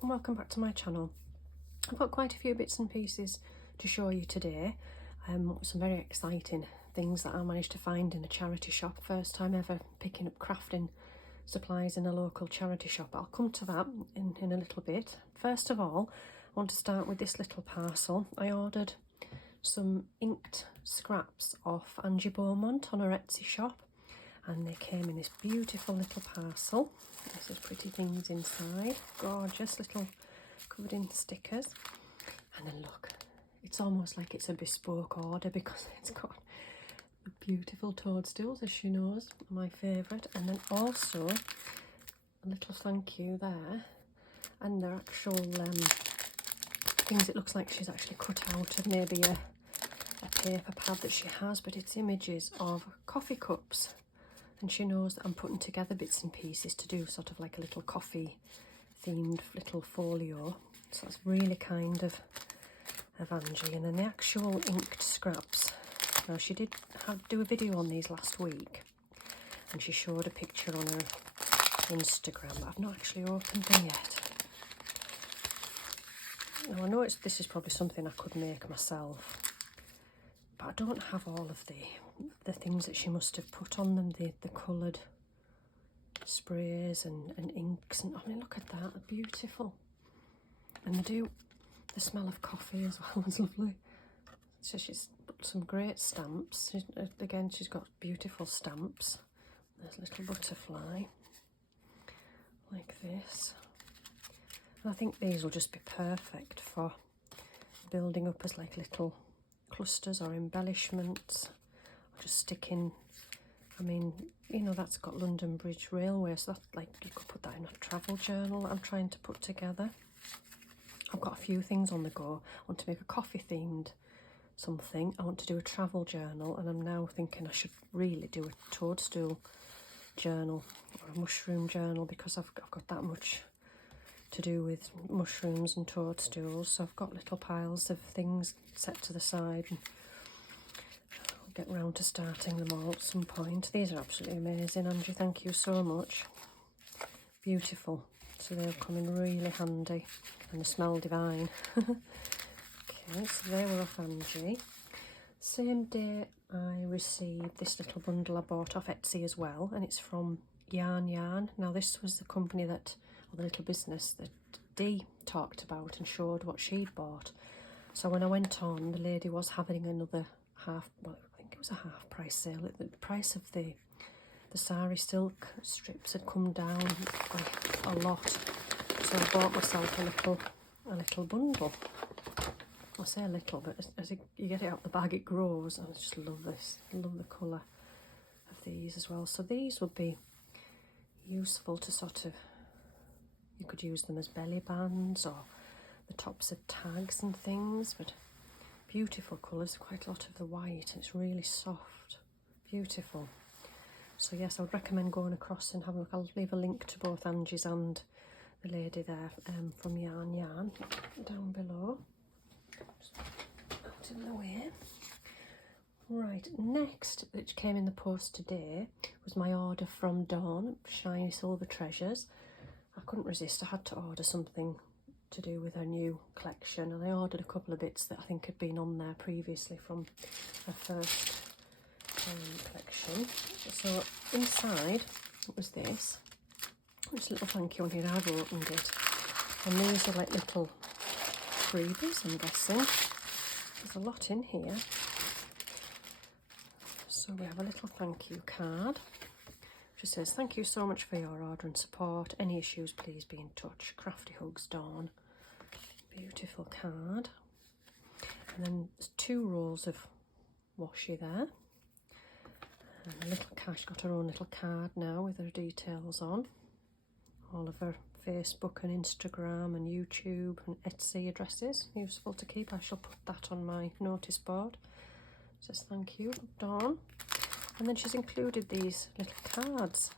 and welcome back to my channel. I've got quite a few bits and pieces to show you today. Some very exciting things that I managed to find in a charity shop. First time ever picking up crafting supplies in a local charity shop. I'll come to that in a little bit. First of all, I want to start with this little parcel. I ordered some inked scraps off Angie Beaumont on her Etsy shop, and they came in this beautiful little parcel. This is pretty things inside, gorgeous, little covered in stickers. And then look, it's almost like it's a bespoke order because it's got the beautiful toadstools, as she knows, my favourite. And then also a little thank you there, and they're actual things. It looks like she's actually cut out of maybe a paper pad that she has, but it's images of coffee cups. And she knows that I'm putting together bits and pieces to do sort of like a little coffee themed little folio. So that's really kind of Angie. And then the actual inked scraps. Now she did do a video on these last week, and she showed a picture on her Instagram, but I've not actually opened them yet. Now I know this is probably something I could make myself, but I don't have all of the things that she must have put on them, the coloured sprays and inks, and I mean, look at that, beautiful. And the smell of coffee as well is lovely. So she's put some great stamps. Again, she's got beautiful stamps. There's a little butterfly like this. And I think these will just be perfect for building up as like little clusters or embellishments, or just sticking. I mean, you know, that's got London Bridge Railway, so that, like, you could put that in a travel journal that I'm trying to put together. I've got a few things on the go. I want to make a coffee themed something. I want to do a travel journal, and I'm now thinking I should really do a toadstool journal or a mushroom journal, because I've got that much to do with mushrooms and toadstools. So I've got little piles of things set to the side, and I'll get round to starting them all at some point. These are absolutely amazing, Angie, thank you so much. Beautiful. So they'll come in really handy, and they smell divine. Okay, so they were off Angie. Same day I received this little bundle I bought off Etsy as well, and it's from Yarn. Now this was the company that, or the little business that Dee talked about and showed what she'd bought. So when I went on, the lady was having another I think it was a half price sale. The price of the sari silk strips had come down a lot, so I bought myself a little bundle. I say a little, but as you get it out the bag, it grows. And I just love this. I love the colour of these as well. So these would be useful to sort of, you could use them as belly bands or the tops of tags and things, but beautiful colours, quite a lot of the white, and it's really soft, beautiful. So yes, I would recommend going across and having a look. I'll leave a link to both Angie's and the lady there from Yarn down below. Just out in the way. Right, next, which came in the post today, was my order from Dawn, Shiny Silver Treasures. I couldn't resist, I had to order something to do with her new collection, and I ordered a couple of bits that I think had been on there previously from her first collection. So inside was this little thank you on here. I've opened it, and these are like little freebies, I'm guessing. There's a lot in here. So we have a little thank you card which says, thank you so much for your order and support. Any issues, please be in touch. Crafty Hugs, Dawn. Beautiful card. And then there's 2 rolls of washi there. And a little card. She's got her own little card now with her details on. All of her Facebook and Instagram and YouTube and Etsy addresses. Useful to keep. I shall put that on my notice board. It says thank you, Dawn. And then she's included these little cards,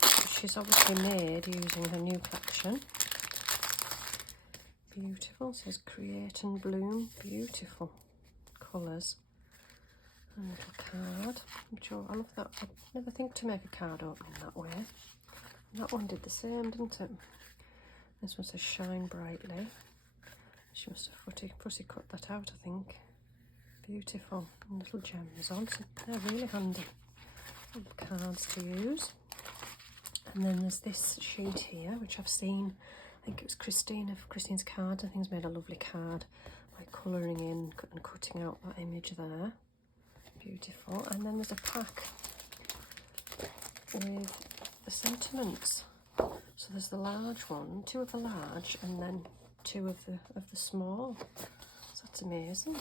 which she's obviously made using her new collection. Beautiful. It says create and bloom. Beautiful colours. And a little card. I love that. I never think to make a card opening that way. And that one did the same, didn't it? This one says shine brightly. She must have fussy cut that out, I think. Beautiful. And little gems on, so they're really handy. Little cards to use. And then there's this sheet here, which I've seen. I think it was Christine of Christine's Cards. I think it's made a lovely card by colouring in and cutting out that image there. Beautiful. And then there's a pack with the sentiments. So there's the large one, 2 of the large, and then 2 of the small. So that's amazing.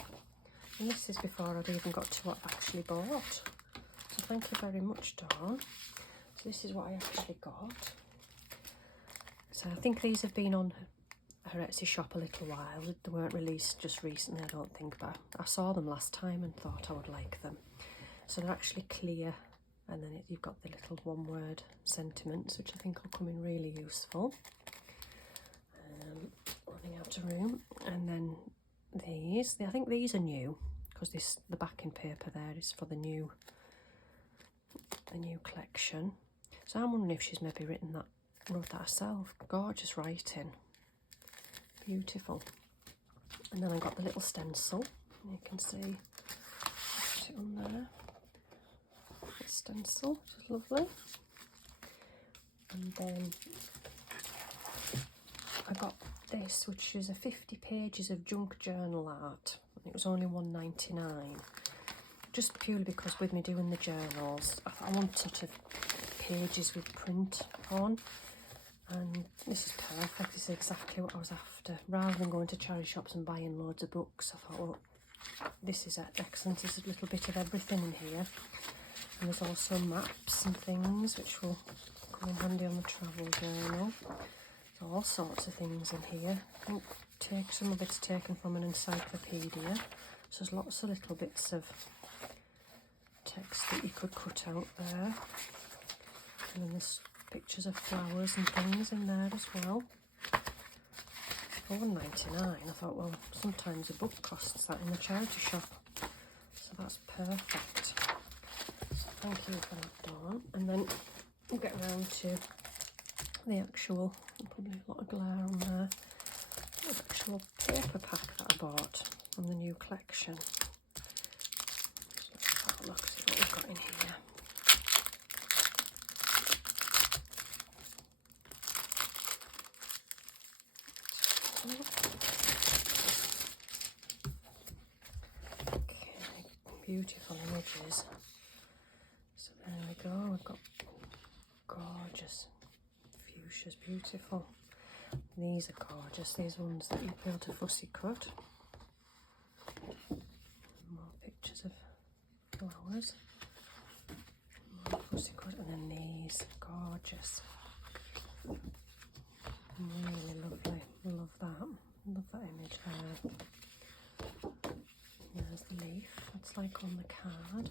And this is before I'd even got to what I've actually bought. So thank you very much, Dawn. So this is what I actually got. So I think these have been on her Etsy shop a little while. They weren't released just recently, I don't think, but I saw them last time and thought I would like them. So they're actually clear, and then you've got the little one-word sentiments, which I think will come in really useful. Running out of room. And then these, I think these are new, because the backing paper there is for the new collection. So I'm wondering if she's maybe wrote that herself. Gorgeous writing. Beautiful. And then I got the little stencil. You can see, put it on there. The stencil, which is lovely. And then I got this, which is a 50 pages of junk journal art. It was only £1.99. Just purely because with me doing the journals, I wanted to pages with print on. And this is perfect. This is exactly what I was after. Rather than going to charity shops and buying loads of books, I thought, well, this is excellent. There's a little bit of everything in here. And there's also maps and things, which will come in handy on the travel journal. There's all sorts of things in here. I think some of it's taken from an encyclopedia. So there's lots of little bits of text that you could cut out there. And then there's pictures of flowers and things in there as well. For £1.99, I thought, well, sometimes a book costs that in the charity shop. So that's perfect. So thank you for that, Dawn. And then we'll get around to the actual, probably a lot of glare on there, the actual paper pack that I bought from the new collection. So let's have a look, see what we've got in here. Okay, beautiful images. So there we go, we've got gorgeous fuchsias, beautiful. These are gorgeous, these ones that you'd be able to fussy cut. More pictures of flowers. More fussy cut, and then these, gorgeous. Really lovely, love that. Love that image there. There's the leaf, that's like on the card.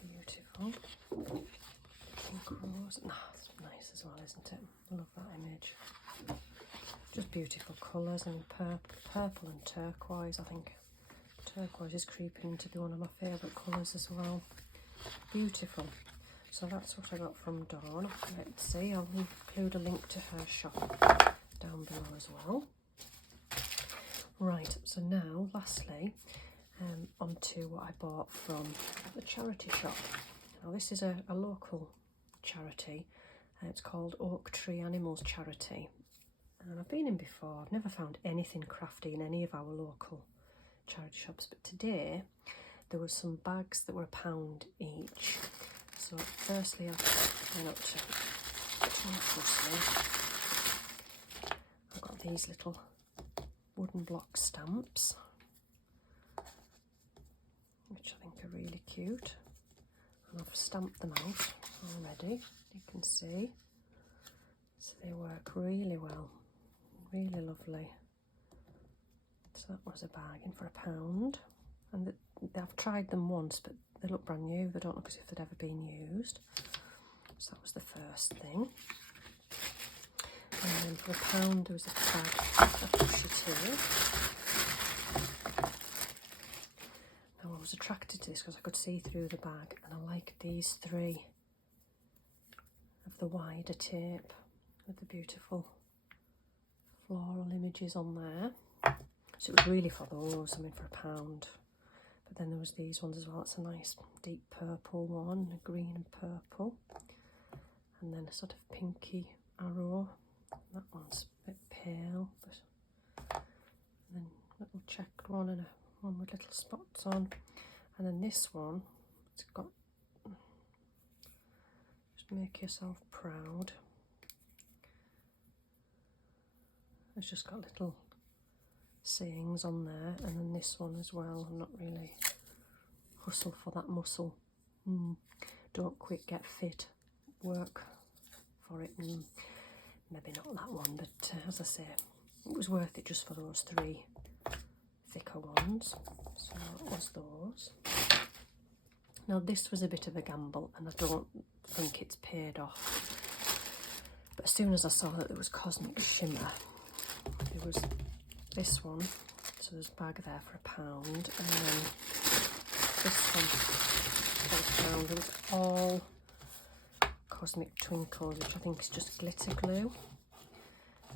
Beautiful. Pink rose. It's nice as well, isn't it? I love that image. Just beautiful colours, and purple and turquoise. I think turquoise is creeping to be one of my favourite colours as well. Beautiful. So that's what I got from Dawn. Let's see, I'll include a link to her shop down below as well. Right, so now, lastly, on to what I bought from the charity shop. Now this is a local charity. It's called Oak Tree Animals Charity. And I've been in before. I've never found anything crafty in any of our local charity shops. But today, there were some bags that were £1 each. So firstly, I went up to I've got these little wooden block stamps, which I think are really cute. And I've stamped them out already, you can see. So they work really well, really lovely. So that was a bargain for £1. And I've tried them once, but they look brand new. They don't look as if they'd ever been used. So that was the first thing. And then for £1 there was a bag of pushy too. Now I was attracted to this because I could see through the bag, and I like these 3 of the wider tape. with the beautiful floral images on there. So it was really for those, I mean for £1. But then there was these ones as well. It's a nice deep purple one, a green and purple. And then a sort of pinky arrow. That one's a bit pale, but and then a little checked one and one with little spots on. And then this one, it's got just make yourself proud. It's just got little sayings on there, and then this one as well. I'm not really hustle for that muscle. Don't quit, get fit, work for it. Maybe not that one, but as I say, it was worth it just for those 3 thicker ones. So that was those. Now this was a bit of a gamble, and I don't think it's paid off. But as soon as I saw that there was Cosmic Shimmer, there was this one. So there's a bag there for £1, and then this one for £1. It was all Cosmic Twinkles, which I think is just glitter glue.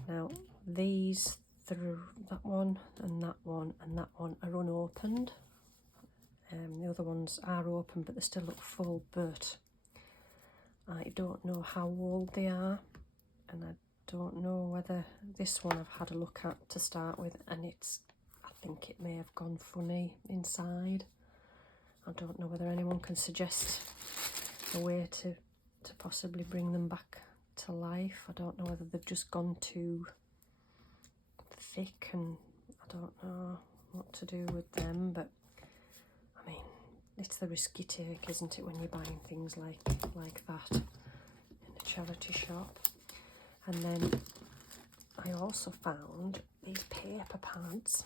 Now these, through that one and that one and that one, are unopened. The other ones are open, but they still look full, but I don't know how old they are, and I don't know whether this one I've had a look at to start with, and I think it may have gone funny inside. I don't know whether anyone can suggest a way to possibly bring them back to life. I don't know whether they've just gone too thick, and I don't know what to do with them, but I mean, it's the risk you take, isn't it, when you're buying things like that in a charity shop. And then I also found these paper pads.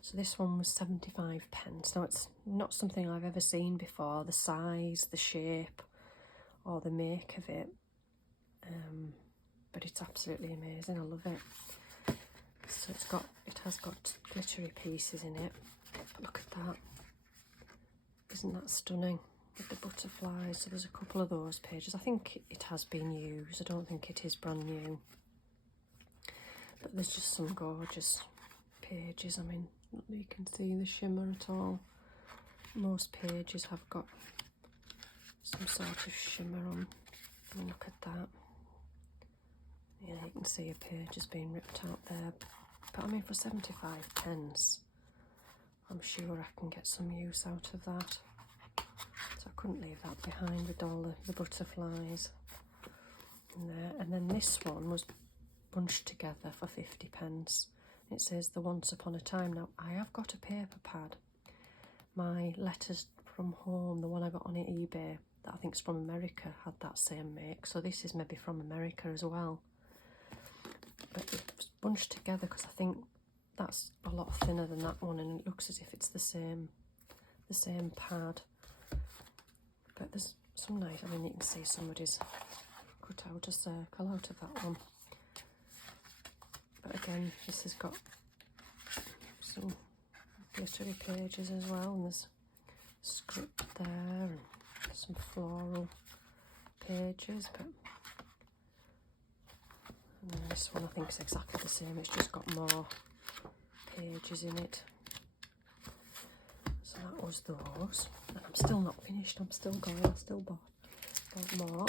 So this one was 75p. Now it's not something I've ever seen before, the size, the shape, or the make of it. But it's absolutely amazing, I love it. So it has got glittery pieces in it. But look at that. Isn't that stunning? With the butterflies. So there's a couple of those pages. I think it has been used. I don't think it is brand new. But there's just some gorgeous pages. I mean, you can see the shimmer at all. Most pages have got some sort of shimmer on. And look at that. Yeah, you can see a page has been ripped out there. But I mean, for 75p, I'm sure I can get some use out of that. So I couldn't leave that behind with all the butterflies in there. And then this one was bunched together for 50p. It says the Once Upon a Time. Now I have got a paper pad. My Letters from Home, the one I got on eBay, that I think is from America, had that same make. So this is maybe from America as well. But it's bunched together because I think that's a lot thinner than that one, and it looks as if it's the same pad. But there's some nice, I mean, you can see somebody's cut out a circle out of that one. But again, this has got some glittery pages as well, and there's script there and some floral pages. But and then this one I think is exactly the same, it's just got more pages in it. So that was those, and I'm still not finished, I'm still going, I still bought more.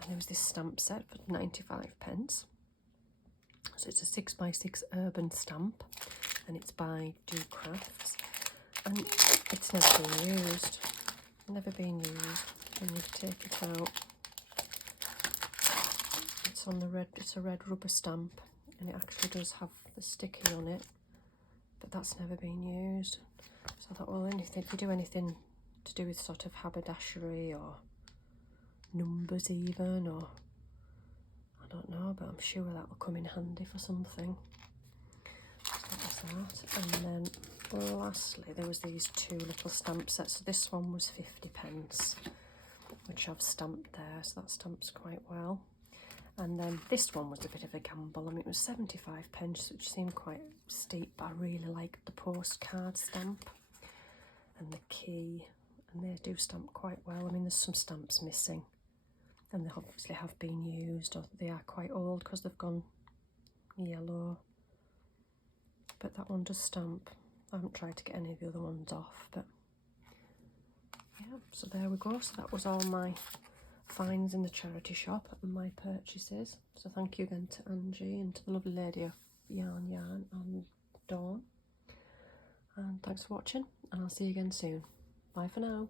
And there was this stamp set for 95p. So it's a 6x6 urban stamp, and it's by Do Crafts, and it's never been used. When you take it out, it's on the red, it's a red rubber stamp, and it actually does have the sticky on it, but that's never been used. So I thought, well, if you do anything to do with sort of haberdashery or numbers even, or I don't know, but I'm sure that will come in handy for something. So that was that. And then lastly, there was these 2 little stamp sets. So this one was 50p, which I've stamped there, so that stamps quite well. And then this one was a bit of a gamble. I mean, it was 75p, which seemed quite steep, but I really liked the postcard stamp and the key, and they do stamp quite well. I mean, there's some stamps missing, and they obviously have been used, or they are quite old because they've gone yellow. But that one does stamp. I haven't tried to get any of the other ones off, but yeah, so there we go. So that was all my finds in the charity shop and my purchases. So thank you again to Angie and to the lovely lady of Yarn and Dawn. And thanks for watching, and I'll see you again soon. Bye for now.